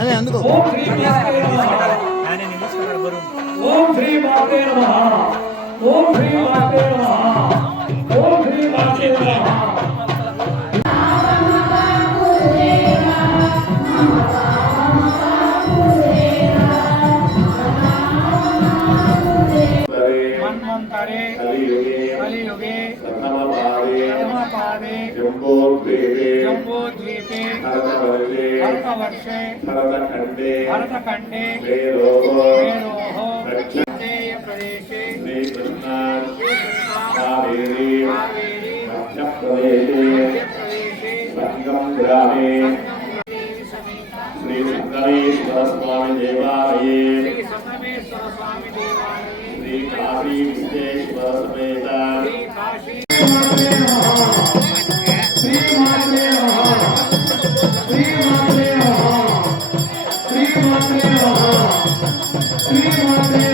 అదే అందుకో. ఓం శ్రీ మాతే నమః. ఓం శ్రీ మాతే నమః. ఓం శ్రీ जम्बोद्वीपे। जम्बोद्वीपे। भरतवर्षे भरतवर्षे भरतखण्डे भरतखण्डे वेरोः वेरोः दक्षिणेय प्रदेशे श्रीकृष्णा मध्यप्रदेशे। सङ्गं ग्रामे। श्रीसङ्गमेश्वरस्वामि देवालये। श्रीकाशीविश्वेश्वरसमेत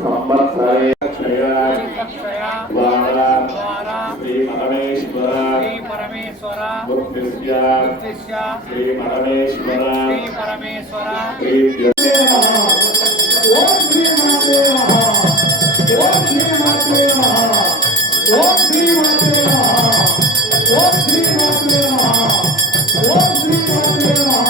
సంవత్సరే శ్రీమరమేశ్వర శ్రీమరమేశ్వర శ్రీమరమేశ్వర Thank you.